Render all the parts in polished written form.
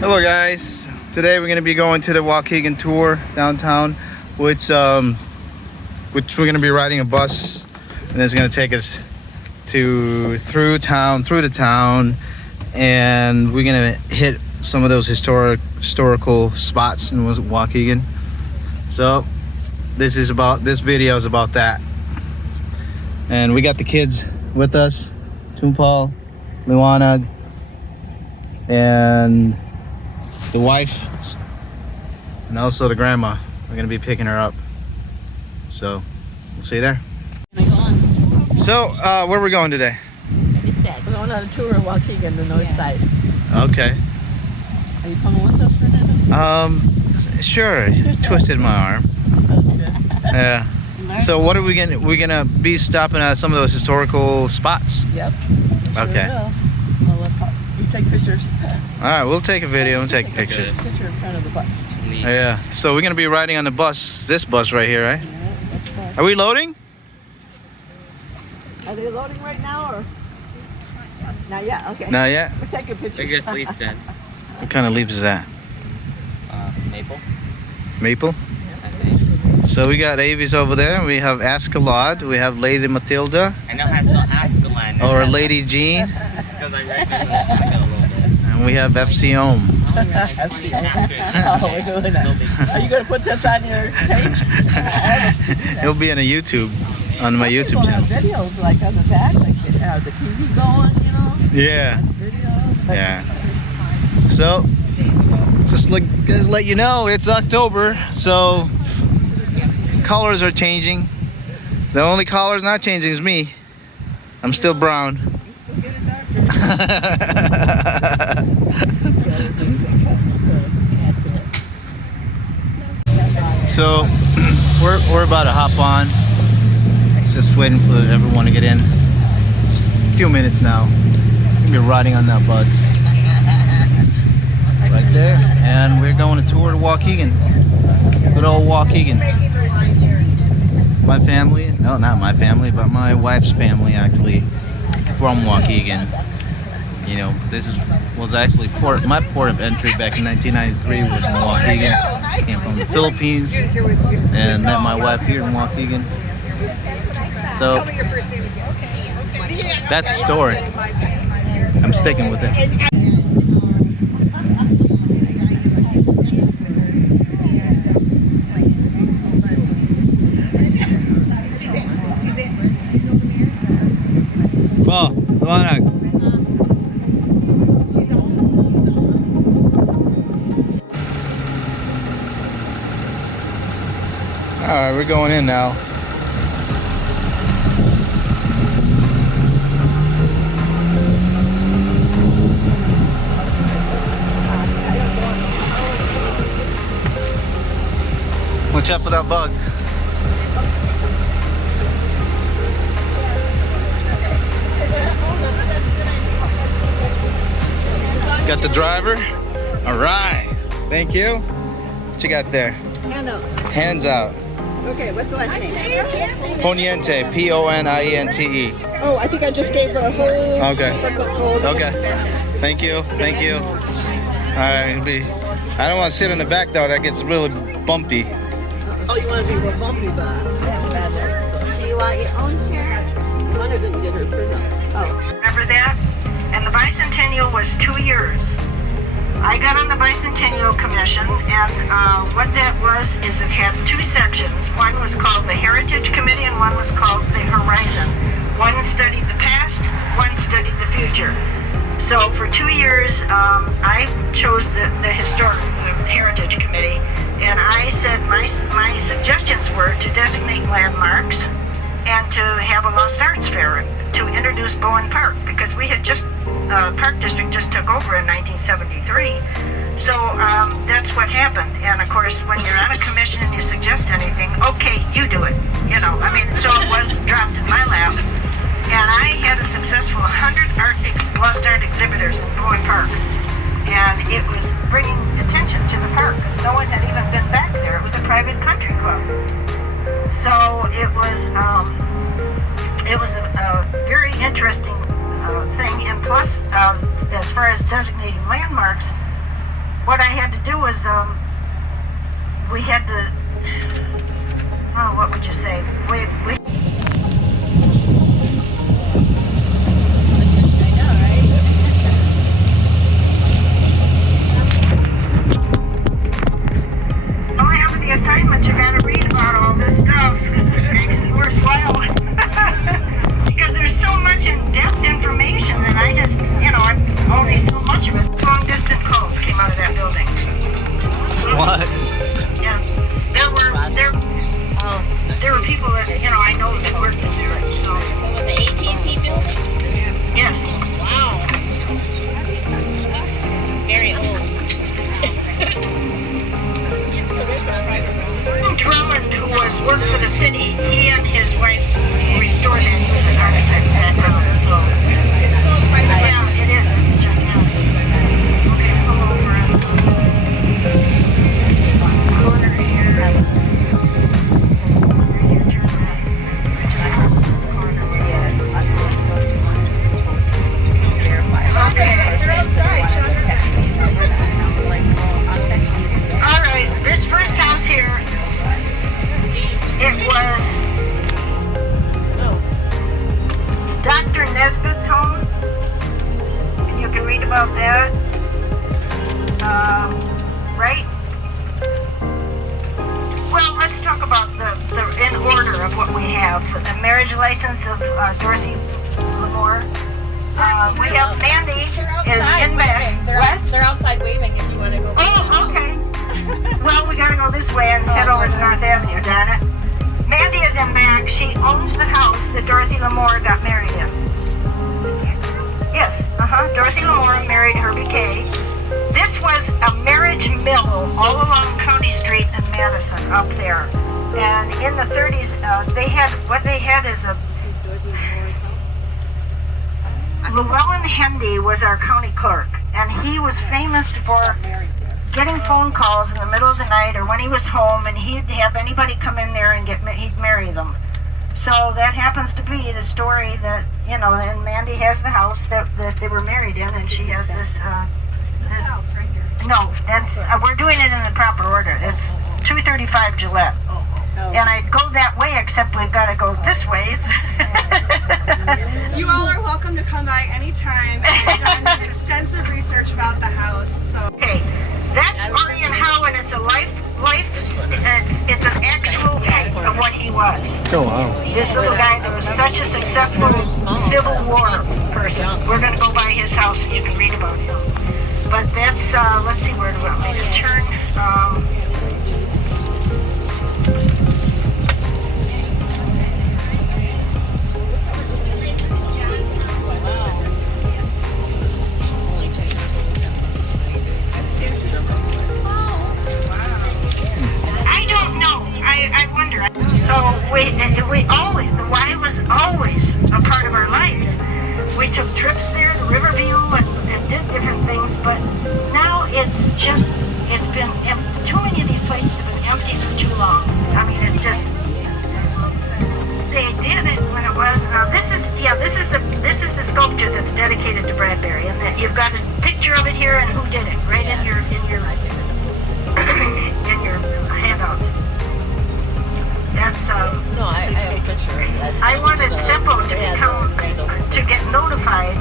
Hello guys, today we're going to be going to the Waukegan tour downtown, which we're going to be riding a bus, and it's going to take us through the town, and we're going to hit some of those historical spots in Waukegan. So this video is about that, and we got the kids with us, Tumpal, Luana, and the wife, and also the grandma. We're gonna be picking her up, so we'll see you there. So where are we going today? We're going on a tour of Waukegan, the north side. Okay. Are you coming with us, Fernando? Sure. You twisted my arm. Yeah. So what are we gonna? We're gonna be stopping at some of those historical spots. Yep. Okay. Sure will. You take pictures. All right, we'll take a video and take pictures. A picture in front of the bus. Yeah. So we're gonna be riding on the bus. This bus right here, right? Yeah, that's right. Are we loading? Are they loading right now or? Not yet. Okay. Not yet. We're taking pictures. I guess leaf then. What kind of leaf is that? Maple. Maple. So we got Avis over there. We have Ascalad. We have Lady Matilda. I know how to spell Ascalon. Or Lady Jean. Because I read it a little bit. And we have FC Ohm. Oh, we're doing that. Are you going to put this on your page? It'll be on a YouTube, on my YouTube channel. Have videos like on the back, like they have the TV going, you know? Yeah. Videos. Yeah. So, just let you know, it's October, so colors are changing. The only color's not changing is me. I'm still brown. So we're about to hop on. Just waiting for everyone to get in. A few minutes now. We're gonna be riding on that bus right there, and we're going to tour Waukegan. Good old Waukegan. My family, no, not my family, but my wife's family actually from Waukegan. You know, was actually my port of entry back in 1993 was in Waukegan. Came from the Philippines and met my wife here in Waukegan. So that's the story. I'm sticking with it. Oh, Luana. Alright, we're going in now. Watch out for that bug. Got the driver. All right. Thank you. What you got there? Hands. Hands out. Okay, what's the last name? Poniente. P-O-N-I-E-N-T-E. Oh, I think I just gave her a whole paperclip fold. Okay. Thank you. Thank you. All right. I don't want to sit in the back though. That gets really bumpy. Oh, you want to be more bumpy, but Do you want your own chair? Mona didn't get her print out. Oh. Remember that? And the bicentennial was 2 years. I got on the bicentennial commission, and what that was is it had two sections. One was called the Heritage Committee, and one was called the Horizon. One studied the past, one studied the future. So for 2 years, I chose the Heritage Committee, and I said my suggestions were to designate landmarks and to have a Lost Arts Fair to introduce Bowen Park, because we had Park District just took over in 1973. So that's what happened. And of course, when you're on a commission and you suggest anything, okay, you do it. You know, I mean, so it was dropped in my lap. And I had a successful 100 Lost Art exhibitors in Bowen Park. And it was bringing attention to the park, because no one had even been back there. It was a private country club. So it was a very interesting thing. And plus, as far as designating landmarks, what I had to do was, we had to, oh, what would you say? We don't have the assignment, you gotta read about all this stuff. It makes it worthwhile. Because there's so much in-depth information, and I just, I only so much of it. Long distance calls came out of that building. What? Yeah. There were people that, I know that worked in there, so. Was it AT&T building? Yes. Wow. That's very old. Drummond, who worked for the city, he and his wife restored it. He was an architect background, so. It's still quite a Yeah, it is. It's gigantic. Okay, pull over and corner here. Turn that. Just cross the corner. Okay. They're outside, All right. This first house here, it was Dr. Nesbitt's home. And you can read about that. Right? Well, let's talk about the in order of what we have. The marriage license of Dorothy Lamore. We have Mandy is in back. What? They're outside waving if you want to go. Oh, okay. Well, we gotta go this way and head over to North Avenue, darn it. Mandy is in back. She owns the house that Dorothy Lamore got married in. Yes, Dorothy Lamore married Herbie Kay. This was a marriage mill all along County Street in Madison, up there. And in the 30s, what they had is a... Llewellyn Hendy was our county clerk, and he was famous for getting phone calls in the middle of the night or when he was home, and he'd have anybody come in there and he'd marry them. So that happens to be the story that, and Mandy has the house that they were married in, and she has this, no, that's, we're doing it in the proper order. It's 235 Gillette. And I go that way, except we've got to go this way. You all are welcome to come by anytime. We've done extensive research about the house. So. Okay, that's Orion Howe, and it's a it's an actual type of what he was. Oh, wow. This little guy that was such a successful Civil War person. We're going to go by his house and you can read about him. But that's, let's see, where do I want me to turn? I don't know. I wonder. So we always, the Y was always a part of our lives. We took trips there to Riverview and did different things, but now it's been, too many of these places have been empty for too long. I mean, it's just, they did it when it was, this is the sculpture that's dedicated to Bradbury, and that you've got a picture of it here and who did it, right in your in your handouts. That's, No, I have a picture. I wanted Seppo to get notified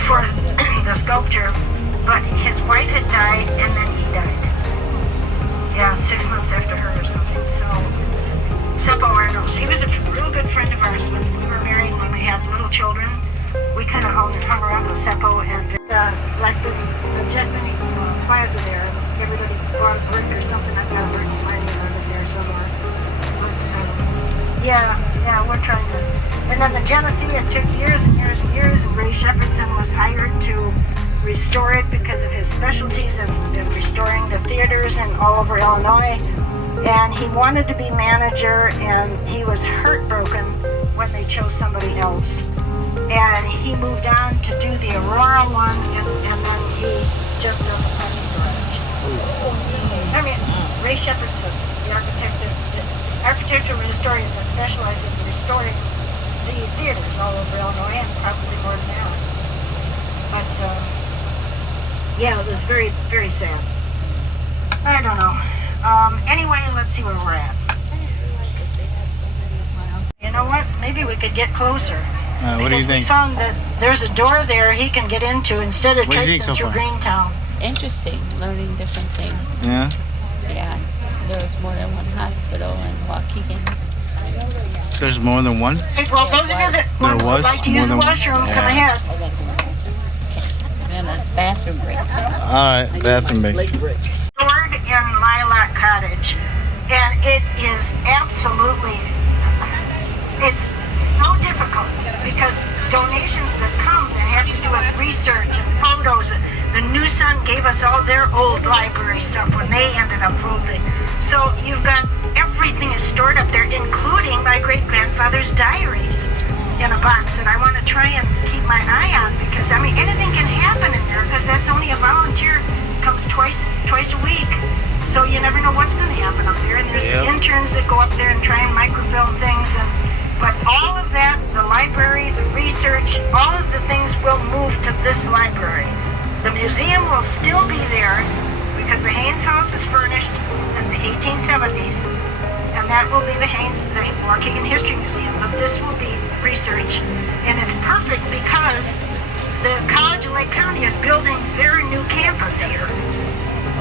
for the sculpture, but his wife had died and then he died. Yeah, 6 months after her or something. So Seppo Arnos, he was a real good friend of ours when we were married, when we had little children. We kind of hung around with Seppo, and like the Jetman Plaza there, everybody bought a brick or something. I've got a brick finding on it there somewhere. Yeah, we're trying to. And then the Genesee, it took years and years and years, and Ray Shepherdson was hired to restore it because of his specialties in restoring the theaters and all over Illinois. And he wanted to be manager, and he was heartbroken when they chose somebody else. And he moved on to do the Aurora one, and then he jumped on the parking garage. I mean, Ray Shepherdson, the architectural historian that specialized in restoring the theaters all over Illinois, and probably more than that. But yeah, it was very, very sad. I don't know. Anyway, let's see where we're at. You know what? Maybe we could get closer. What do you Because think? We found that there's a door there he can get into instead of What do you think traipsing so through far? Greentown. Interesting, learning different things. Yeah. Yeah, there's more than one hospital in Waukegan. There's more than one. Hey, well, those of you that There would was like to more use the than one? washroom, come Yeah. ahead. And a bathroom break. All right, bathroom break. Lake Bridge. Stored in Lilac Cottage, and it is absolutely, it's so difficult because donations that come that have to do with research and photos. The New Sun gave us all their old library stuff when they ended up folding. So you've got everything is stored up there, including my great-grandfather's diaries in a box that I want to try and keep my eye on because, I mean, anything can happen in there because that's only a volunteer, comes twice a week. So you never know what's going to happen up there. And there's interns that go up there and try and microfilm things. But all of that, the library, the research, all of the things will move to this library. The museum will still be there because the Haynes house is furnished in the 1870s. And that will be the Waukegan History Museum. But this will be research. And it's perfect because the college in Lake County is building their new campus here.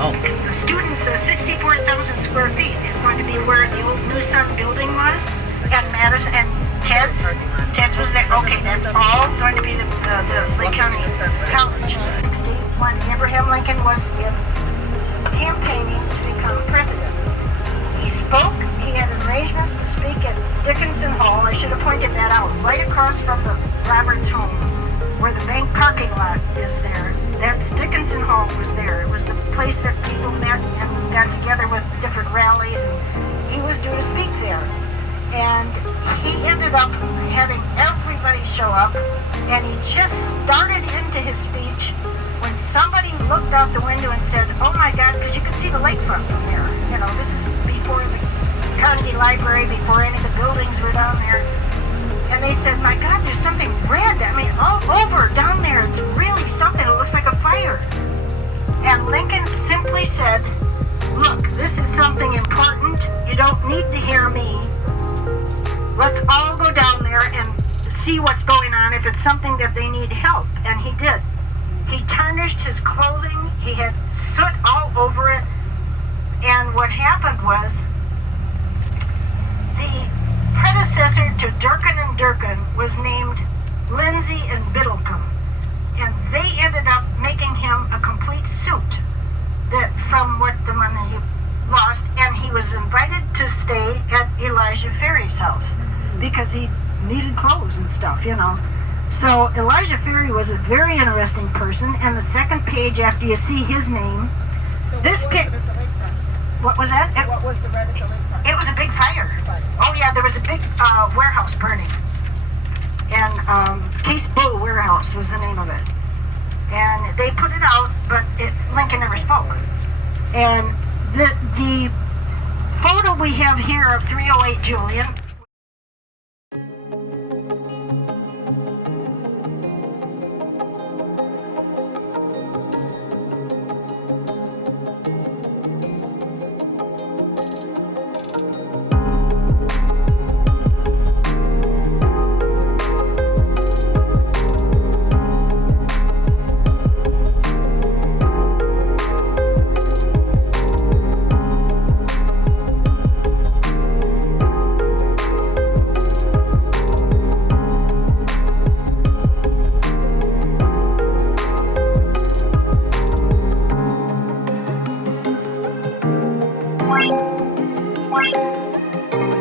Oh. The students, 64,000 square feet is going to be where the old New Sun building was. And Madison and Ted's was there. Okay, that's all going to be the Lake County College. When Abraham Lincoln was campaigning to become president, he spoke. He had arrangements to speak at Dickinson Hall. I should have pointed that out. Right across from the Roberts home, where the bank parking lot is there. That's Dickinson Hall was there. It was the place that people met and got together with different rallies. And he was due to speak there. And he ended up having everybody show up, and he just started into his speech when somebody looked out the window and said, "Oh my God," because you could see the lakefront from there. You know, this is before the Carnegie Library, before any of the buildings were down there. And they said, "My God, there's something red. I mean, all over down there. It's really something. It looks like a fire." And Lincoln simply said, "Look, this is something important. You don't need to hear me. Let's all go down there and see what's going on if it's something that they need help." And he did. He tarnished his clothing. He had soot all over it. And what happened was the predecessor to Durkin and Durkin was named Lindsay and Biddlecombe. And they ended up making him a complete suit that from what the money he lost. And he was invited to stay at Elijah Ferry's house because he needed clothes and stuff, you know. So Elijah Ferry was a very interesting person. And the second page after you see his name, this picture. What was that? What was the red at the lakefront? It was a big fire. Oh yeah, there was a big warehouse burning. And Case Bull Warehouse was the name of it. And they put it out, but Lincoln never spoke. And the photo we have here of 308 Julian.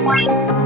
One.